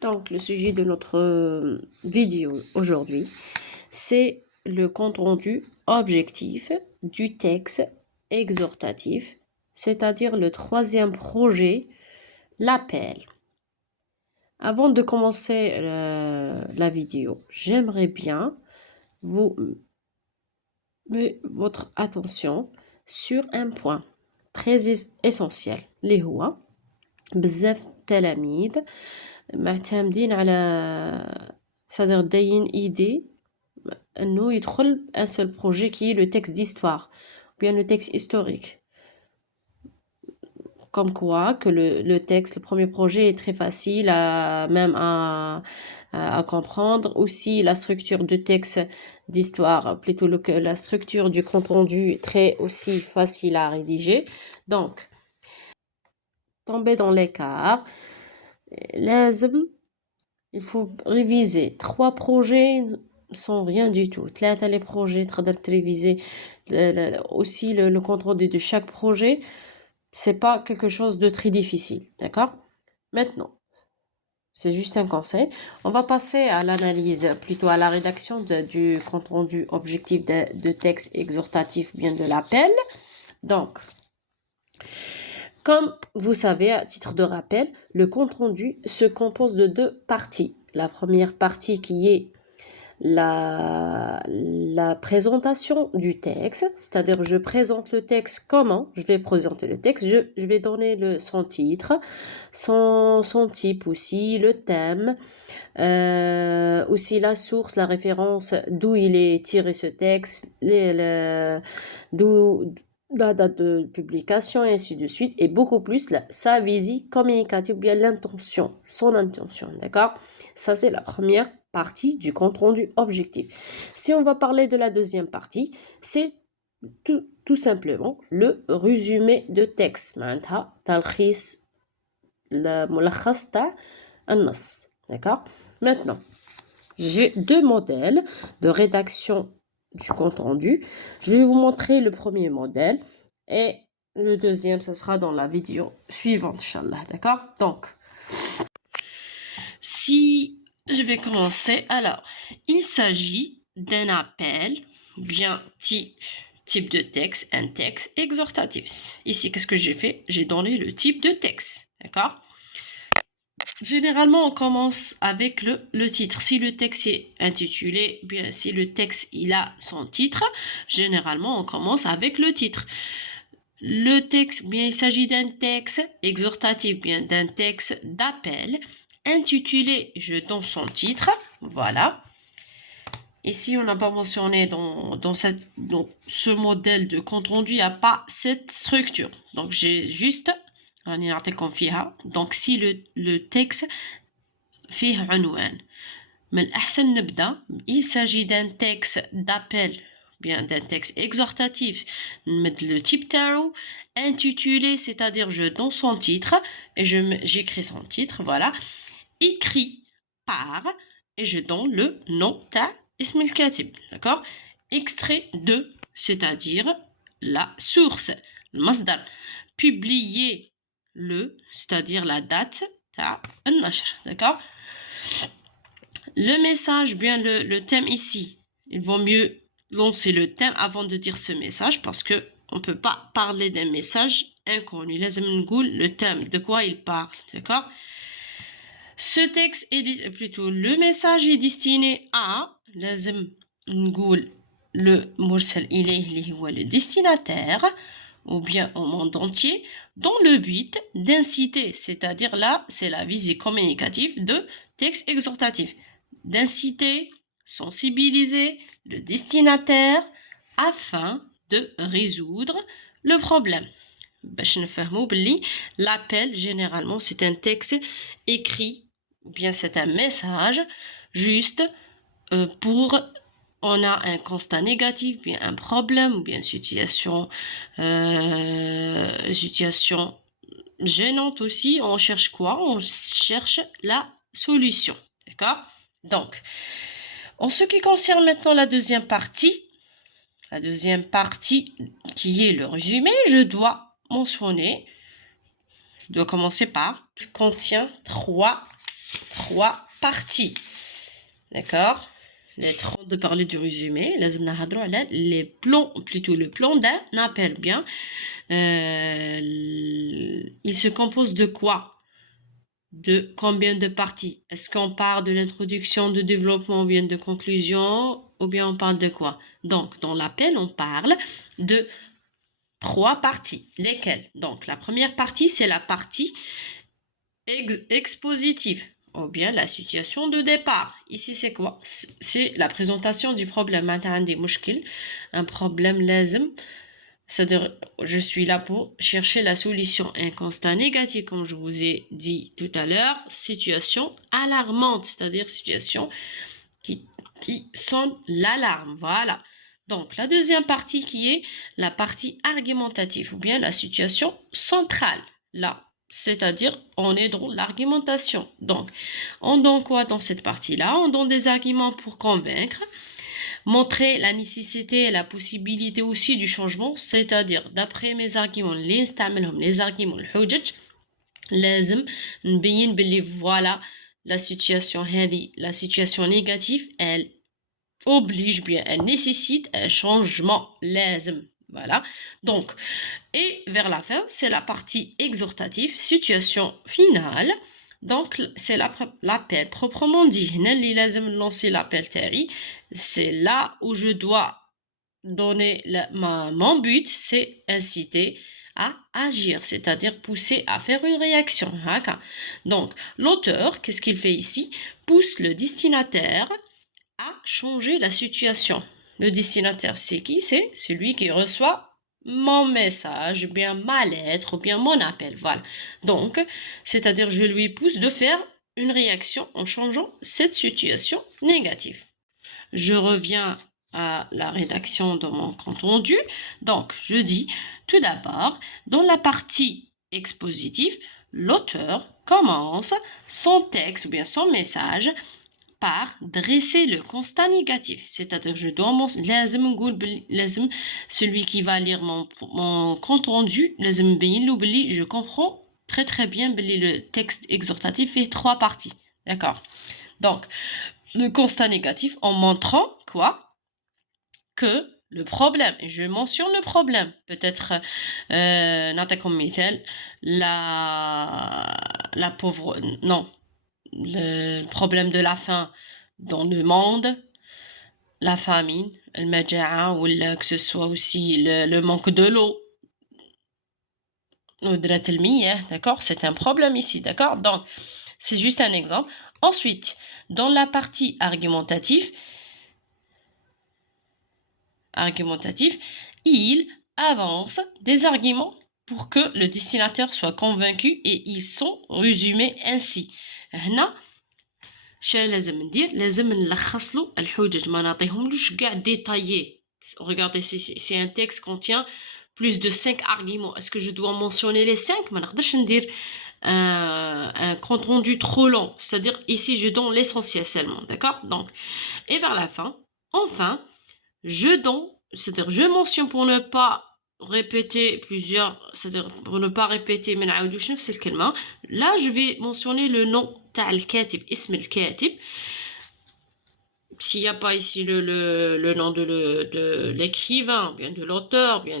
Donc, le sujet de notre vidéo aujourd'hui, c'est le compte rendu objectif du texte exhortatif, c'est-à-dire le troisième projet, l'appel. Avant de commencer la vidéo, j'aimerais bien votre attention sur un point très essentiel. اللي هو بزاف التلاميذ معتمدين على c'est-à-dire داين idée انه يدخل un seul projet qui est le texte d'histoire ou bien le texte historique. Comme quoi que le texte, le premier projet est très facile à comprendre. Aussi, la structure de texte d'histoire, plutôt la structure du compte rendu est très aussi facile à rédiger. Donc, tomber dans l'écart, il faut réviser 3 projets sans rien du tout. 3 les projets, تقدر réviser aussi le compte rendu de chaque projet. C'est pas quelque chose de très difficile, d'accord? Maintenant, c'est juste un conseil. On va passer à l'analyse, plutôt à la rédaction du compte rendu objectif de texte exhortatif, bien de l'appel. Donc, comme vous savez, à titre de rappel, le compte rendu se compose de 2 parties. La première partie qui est la présentation du texte, c'est-à-dire je présente le texte. Comment je vais présenter le texte? Je vais donner son titre, son type aussi, le thème, aussi la source, la référence, d'où il est tiré ce texte, d'où la date de publication et ainsi de suite, et beaucoup plus sa visée communicative, bien l'intention, son intention, d'accord? Ça, c'est la première partie du compte rendu objectif. Si on va parler de la deuxième partie, c'est tout simplement le résumé de texte. معناتها تلخيص الملخص تاع النص. D'accord? Maintenant, j'ai 2 modèles de rédaction du compte rendu. Je vais vous montrer le premier modèle et le deuxième, ce sera dans la vidéo suivante, Inch'Allah. D'accord? Donc, si je vais commencer, alors, il s'agit d'un appel, bien type de texte, un texte exhortatif. Ici, qu'est-ce que j'ai fait? J'ai donné le type de texte, d'accord? Généralement, on commence avec le titre. Si le texte est intitulé, bien si le texte il a son titre, généralement on commence avec le titre. Le texte, bien il s'agit d'un texte exhortatif, bien d'un texte d'appel intitulé, je donne son titre, voilà. Ici, on n'a pas mentionné dans ce modèle de compte rendu, il n'y a pas cette structure. Donc j'ai juste donc si le texte فيه عنوان من الأحسن نبدأ il s'agit d'un texte d'appel bien d'un texte exhortatif نمد le type تاعو intitulé, c'est-à-dire je donne son titre et j'écris son titre, voilà, écrit par et je donne le nom تاع اسم الكاتب, d'accord, extrait de, c'est-à-dire la source, المصدر, publié c'est-à-dire la date تاع النشر, d'accord. Le message, bien le thème ici, il vaut mieux lancer le thème avant de dire ce message parce que on ne peut pas parler d'un message inconnu. لازم نقول le thème, de quoi il parle, d'accord. Ce texte est plutôt le message est destiné à لازم نقول le مرسل إليه اللي هو le destinataire ou bien au monde entier, dans le but d'inciter, c'est-à-dire là, c'est la visée communicative de texte exhortatif, d'inciter, sensibiliser le destinataire afin de résoudre le problème. L'appel, généralement, c'est un texte écrit, ou bien c'est un message, juste pour... On a un constat négatif, bien un problème, ou bien une situation gênante aussi. On cherche quoi? On cherche la solution, d'accord? Donc, en ce qui concerne maintenant la deuxième partie qui est le résumé, je dois mentionner, je dois commencer par, contient trois 3 parties. D'accord? Avant de parler du résumé, les plans, plutôt le plan d'un appel bien. Il se compose de quoi? De combien de parties? Est-ce qu'on parle de l'introduction, de développement ou bien de conclusion ou bien on parle de quoi? Donc, dans l'appel, on parle de 3 parties. Lesquelles? Donc, la première partie, c'est la partie expositive ou bien la situation de départ. Ici, c'est quoi? C'est la présentation du problème. Un problème lazim. C'est-à-dire, je suis là pour chercher la solution. Un constat négatif, comme je vous ai dit tout à l'heure, situation alarmante, c'est-à-dire situation qui sonne l'alarme. Voilà. Donc, la deuxième partie qui est la partie argumentative ou bien la situation centrale. Là, c'est-à-dire, on est dans l'argumentation. Donc, on donne quoi dans cette partie-là? On donne des arguments pour convaincre, montrer la nécessité et la possibilité aussi du changement, c'est-à-dire, d'après mes arguments, les arguments, لازم نبين باللي voilà la situation négative, elle oblige bien, elle nécessite un changement لازم. Voilà. Donc, et vers la fin, c'est la partie exhortative, situation finale. Donc, c'est l'appel proprement dit. اللي لازم lancer l'appel تاعي. C'est là où je dois donner mon but, c'est inciter à agir, c'est-à-dire pousser à faire une réaction. Donc, l'auteur, qu'est-ce qu'il fait ici? Pousse le destinataire à changer la situation. Le destinataire, c'est qui? C'est celui qui reçoit mon message, bien ma lettre, ou bien mon appel. Voilà. Donc, c'est-à-dire je lui pousse de faire une réaction en changeant cette situation négative. Je reviens à la rédaction de mon compte rendu. Donc, je dis tout d'abord, dans la partie expositive, l'auteur commence son texte ou bien son message par dresser le constat négatif. C'est-à-dire, je dois celui qui va lire mon compte rendu, je comprends très très bien le texte exhortatif fait 3 parties. D'accord? Donc, le constat négatif en montrant quoi? Que le problème, et je mentionne le problème, peut-être, la pauvre, non, le problème de la faim dans le monde, la famine, le majaa, ou que ce soit aussi le manque de l'eau, d'accord, c'est un problème ici, d'accord, donc c'est juste un exemple. Ensuite, dans la partie argumentative, il avance des arguments pour que le destinataire soit convaincu et ils sont résumés ainsi. هنا شنو لازم ندير؟ لازم نلخص له الحجج ما نعطيهملوش كاع détaillé. Regardez, si un texte contient plus de 5 arguments, est-ce que je dois mentionner les 5? ما نقدرش ندير un compte rendu trop long, c'est-à-dire ici je donne l'essentiel seulement, d'accord? Donc, et vers la fin, enfin, c'est-à-dire je mentionne pour ne pas répéter plusieurs, c'est-à-dire pour ne pas répéter ما نعاودوش نفس الكلمة. Là je vais mentionner le nom تاع الكاتب, اسم الكاتب. S'il n'y a pas ici le nom de l'écrivain, bien de l'auteur, bien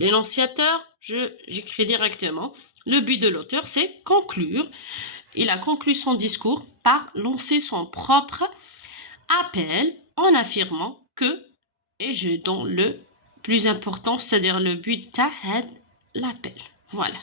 l'énonciateur, j'écris directement. Le but de l'auteur, c'est conclure. Il a conclu son discours par lancer son propre appel en affirmant que, et je donne le plus important, c'est-à-dire le but de l'appel. Voilà.